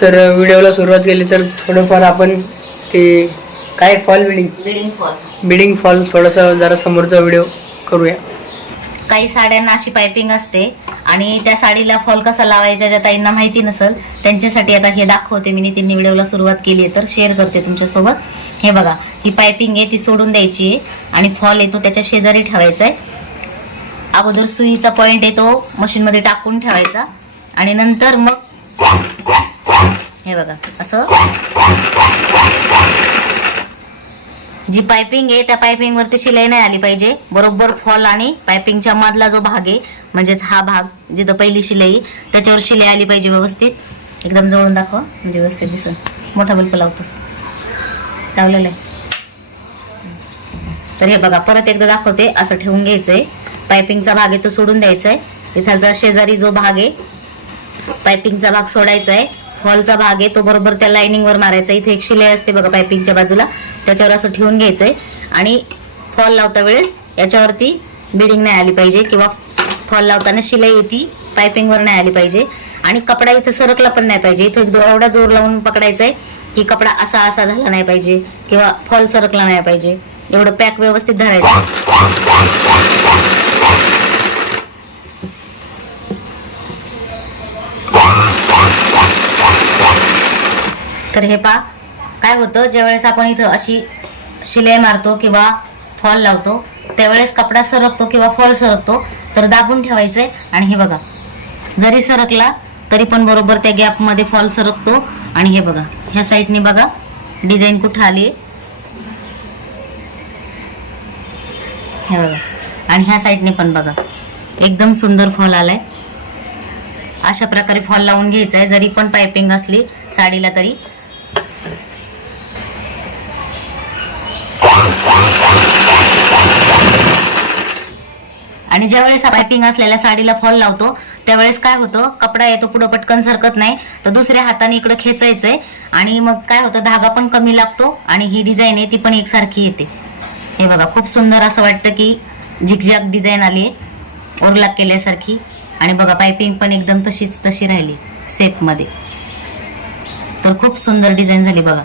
तर व्हिडिओला सुरुवात केली तर थोडंफार आपण ते काय fall bidding bidding fall bidding fall थोडासा जरा समोरचा व्हिडिओ करूया. काही साड्यांना अशी पायपिंग असते आणि त्या साडीला फॉल कसा लावायचा ज्या ताईंना माहिती नसेल त्यांच्यासाठी आता हे दाखवते मी. त्यांनी व्हिडिओला सुरुवात केली आहे तर शेअर करते तुमच्यासोबत. हे बघा ही पायपिंग आहे ती सोडून द्यायची आहे आणि फॉल येतो त्याच्या शेजारी ठेवायचा आहे. अगोदर सुईचा पॉइंट आहे तो मशीनमध्ये टाकून ठेवायचा. आणि नंतर मग हे बघा असं. जी पायपिंग आहे त्या पायपिंग वरती शिलाई नाही आली पाहिजे. बरोबर फॉल आणि पायपिंगच्या मधला जो भाग आहे म्हणजेच हा भाग जिथं पहिली शिलाई त्याच्यावर शिलाई आली पाहिजे व्यवस्थित. एकदम जवळून दाखवा म्हणजे व्यवस्थित दिसून मोठा बल्प लावतोस. लावलेला आहे. तर हे बघा परत एकदा दाखवते असं ठेवून घ्यायचंय. पायपिंगचा भाग आहे तो सोडून द्यायचा आहे इथालचा शेजारी जो भाग आहे पायपिंगचा भाग सोडायचा आहे फॉलचा भाग आहे तो बरोबर त्या लाईनिंगवर मारायचा. इथे एक शिलाई असते बघा पायपिंगच्या बाजूला. त्याच्यावर असं ठेवून घ्यायचंय. आणि फॉल लावता वेळेस याच्यावरती बिडिंग नाही आली पाहिजे किंवा फॉल लावताना शिलाई येते पायपिंगवर नाही आली पाहिजे. आणि कपडा इथे सरकला पण नाही पाहिजे. इथे एवढा जोर लावून पकडायचा आहे की कपडा असा असा झाला नाही पाहिजे किंवा फॉल सरकला नाही पाहिजे. एवढं पॅक व्यवस्थित धरायचं. तर हे पा काय होतं ज्यावेळेस आपण इथं अशी शिलाई मारतो किंवा फॉल लावतो त्यावेळेस कपडा सरकतो किंवा फॉल सरकतो तर दाबून ठेवायचंय आणि हे बघा जरी सरकला तरी पण बरोबर त्या गॅपमध्ये फॉल सरकतो आणि हे बघा ह्या साईडने बघा डिझाईन कुठं आली? हे बघा आणि ह्या साईडने पण बघा एकदम सुंदर फॉल आलाय. अशा प्रकारे फॉल लावून घ्यायचा आहे जरी पण पायपिंग असली साडीला तरी. आणि ज्यावेळेस पायपिंग असलेल्या साडीला फॉल लावतो त्यावेळेस काय होतं? कपडा येतो पुढं पटकन सरकत नाही. तर दुसऱ्या हाताने इकडे खेचायचंय. आणि मग काय होतं? धागा पण कमी लागतो आणि ही डिझाईन आहे ती पण एकसारखी येते. हे बघा खूप सुंदर असं वाटतं की झिकझॅक डिझाईन आली आहे. ओरलाक केल्यासारखी. आणि बघा पायपिंग पण एकदम तशीच तशी राहिली सेपमध्ये तर खूप सुंदर डिझाईन झाली बघा.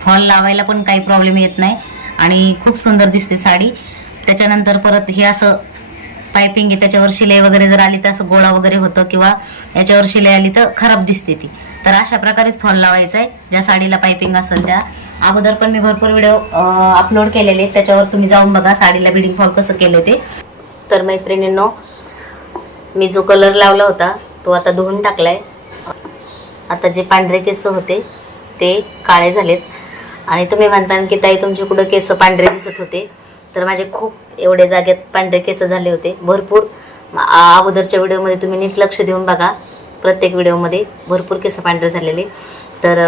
फॉल लावायला पण काही प्रॉब्लेम येत नाही. आणि खूप सुंदर दिसते साडी. त्याच्यानंतर परत हे असं पायपिंग आहे त्याच्यावर शिलाई वगैरे जर आली तर असं गोळा वगैरे होतं किंवा याच्यावर शिलाई आली तर खराब दिसते ती. तर अशा प्रकारेच फॉल लावायचा आहे ज्या साडीला पायपिंग असेल त्या. अगोदर पण मी भरपूर व्हिडिओ अपलोड केलेले आहेत. त्याच्यावर तुम्ही जाऊन बघा साडीला बिडिंग फॉल कसं केलं ते. तर मैत्रिणींनो मी जो कलर लावला होता तो आता धुवून टाकलाय. आता जे पांढरे केस होते ते काळे झालेत. आणि तुम्ही म्हणता की ताई तुमचे कुठं केस पांढरे दिसत होते. तर माझे खूप एवढे जागेत पांढरे केस झाले होते. भरपूर अगोदरच्या व्हिडिओमध्ये तुम्ही नीट लक्ष देऊन बघा. प्रत्येक व्हिडिओमध्ये भरपूर केस पांढरे झालेले. तर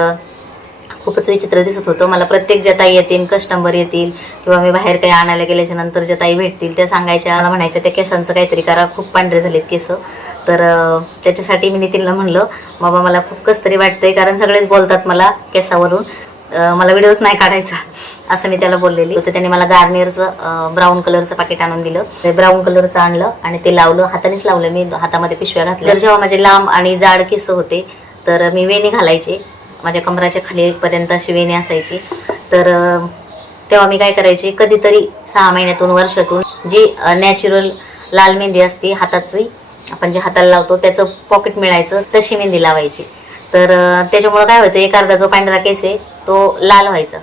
खूपच विचित्र दिसत होतं. मला प्रत्येक ज्या ताई येतील कस्टमर येतील किंवा मी बाहेर काही आणायला गेल्याच्यानंतर ज्या ताई भेटतील त्या सांगायच्या मला म्हणायच्या त्या केसांचं काहीतरी करा. खूप पांढरे झालेत केस. तर त्याच्यासाठी मी नितीनला म्हणलं बाबा मला खूप कस तरी वाटतंय कारण सगळेच बोलतात मला केसावरून. मला व्हिडिओच नाही काढायचा असं मी त्याला बोललेली. तर त्याने मला गार्नियरचं ब्राऊन कलरचं पाकिट आणून दिलं. ते ब्राऊन कलरचं आणलं आणि ते लावलं. हातानेच लावलं मी हातामध्ये पिशव्या घातल्या. तर जेव्हा माझे लांब आणि जाड केस होते तर मी वेणी घालायचे. माझ्या कमराच्या खालीपर्यंत अशी वेणी असायची. तर तेव्हा मी काय करायचे कधीतरी सहा महिन्यातून वर्षातून जी नॅचरल लाल मेहंदी असते हाताची आपण जे हाताला लावतो त्याचं पॉकेट मिळायचं तशी मेहंदी लावायची. तर त्याच्यामुळं काय व्हायचं एक अर्धा जो पांढरा केस आहे तो लाल व्हायचा.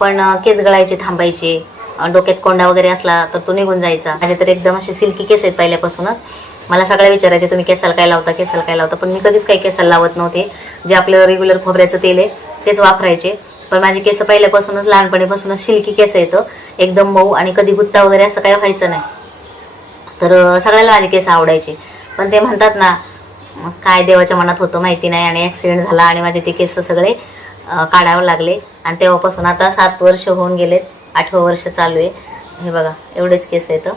पण केस गळायचे थांबायचे डोक्यात कोंडा वगैरे असला तर तो निघून जायचा. माझे तर एकदम असे सिल्की केस आहेत पहिल्यापासूनच. मला सगळ्या विचारायचे तुम्ही केसाला काय लावता केसाला काय लावता? पण मी कधीच काही केसाला लावत नव्हते. जे आपलं रेग्युलर खोबऱ्याचं तेल आहे तेच वापरायचे. पण माझे केस पहिल्यापासूनच लहानपणीपासूनच शिल्की केस येतं एकदम मऊ आणि कधी गुत्ता वगैरे असं काही व्हायचं नाही. तर सगळ्याला माझे केस आवडायचे. पण ते म्हणतात ना काय देवाच्या मनात होतं माहिती नाही आणि ॲक्सिडेंट झाला आणि माझे ते केस सगळे काढावे लागले. आणि तेव्हापासून आता सात वर्ष होऊन गेलेत. आठवं वर्ष चालू आहे. हे बघा एवढेच केस आहेत.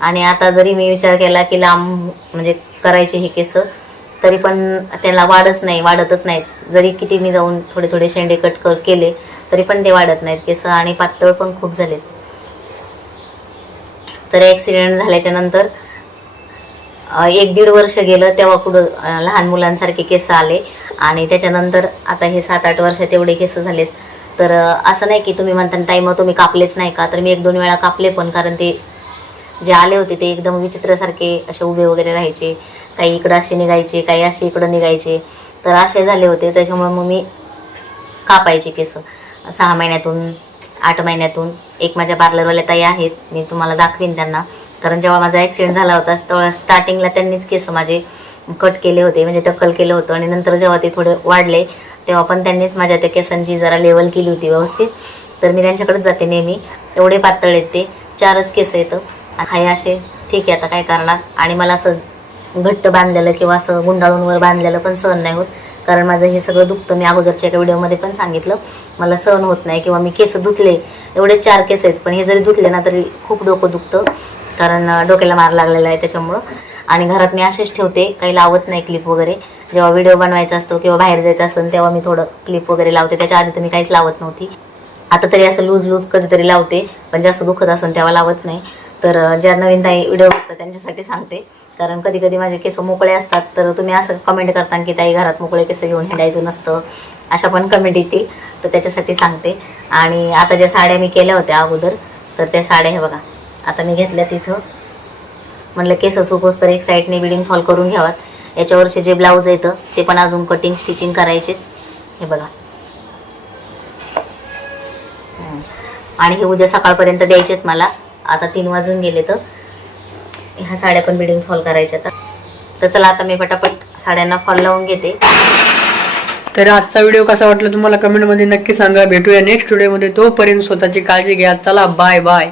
आणि आता जरी मी विचार केला की लांब म्हणजे करायचे हे केस तरी पण त्याला वाढच नाही वाढतच नाहीत. जरी किती मी जाऊन थोडे थोडे शेंडे कट कर केले तरी पण ते वाढत नाहीत केस आणि पातळ पण खूप झालेत. तर ॲक्सिडेंट झाल्याच्यानंतर एक दीड वर्ष गेलं तेव्हा कुठं लहान मुलांसारखे केस आले. आणि त्याच्यानंतर आता हे सात आठ वर्षात एवढे केस झालेत. तर असं नाही की तुम्ही म्हणता ताई मग तुम्ही कापलेच नाही का? तर मी एक दोन वेळा कापले पण कारण ते जे आले होते ते एकदम विचित्रसारखे असे उभे वगैरे राहायचे. काही इकडं असे निघायचे काही असे इकडं निघायचे. तर असे झाले होते. त्याच्यामुळे मग मी कापायचे केस. सहा महिन्यातून आठ महिन्यातून. एक माझ्या पार्लरवाल्या ताई आहेत. मी तुम्हाला दाखवीन त्यांना. कारण जेव्हा माझा ॲक्सिडेंट झाला होता तेव्हा स्टार्टिंगला त्यांनीच केस माझे कट केले होते म्हणजे टक्कल केलं होतं आणि नंतर जेव्हा ते थोडे वाढले तेव्हा पण त्यांनीच माझ्या त्या केसांची जरा लेवल केली होती व्यवस्थित. तर मी त्यांच्याकडेच जाते नेहमी. एवढे पातळ आहेत ते. चारच केस येतं हाय असे. ठीक आहे आता काय करणार? आणि मला असं घट्ट बांधलेलं किंवा असं गुंडाळूंवर बांधलेलं पण सहन नाही होत. कारण माझं हे सगळं दुखतं. मी अगोदरच्या एका व्हिडिओमध्ये पण सांगितलं. मला सहन होत नाही किंवा मी केस धुतले. एवढे चार केस आहेत. पण हे जरी धुतले ना तरी खूप डोकं दुखतं. कारण डोक्याला मार लागलेला आहे त्याच्यामुळं. आणि घरात मी असेच ठेवते काही लावत नाही क्लिप वगैरे. जेव्हा व्हिडिओ बनवायचा असतो किंवा बाहेर जायचं असतं तेव्हा मी थोडं क्लिप वगैरे लावते. त्याच्या आधी तर मी काहीच लावत नव्हती. आता तरी असं लूज लूज कधीतरी लावते पण जास्त दुखत असेल तेव्हा लावत नाही. तर ज्या नवीन ताई व्हिडिओ बघतात त्यांच्यासाठी सांगते. कारण कधी कधी माझे केस मोकळे असतात तर तुम्ही असं कमेंट करता की ताई घरात मोकळे केस घेऊन हिंडायचं नसतं. अशा पण कमेंट येतील तर त्याच्यासाठी सांगते. आणि आता ज्या साड्या मी केल्या होत्या अगोदर तर त्या साड्या हे बघा. आता मी घेतल्या तिथं. म्हणलं केस सुकोस तर एक साईडने बिडिंग फॉल करून घ्यावात. याच्यावरचे जे ब्लाऊज येतं ते पण अजून कटिंग स्टिचिंग करायचे हे बघा. आणि हे उद्या सकाळपर्यंत द्यायचे आहेत मला. आता तीन वाजून गेले तर. ह्या साड्या पण बिडिंग फॉल करायच्या आता तर चला आता मी पटापट साड्यांना फॉल लावून घेते. तर आजचा व्हिडिओ कसा वाटला तुम्हाला कमेंटमध्ये नक्की सांगा. भेटूया नेक्स्ट व्हिडिओमध्ये तोपर्यंत स्वतःची काळजी घ्या. चला बाय बाय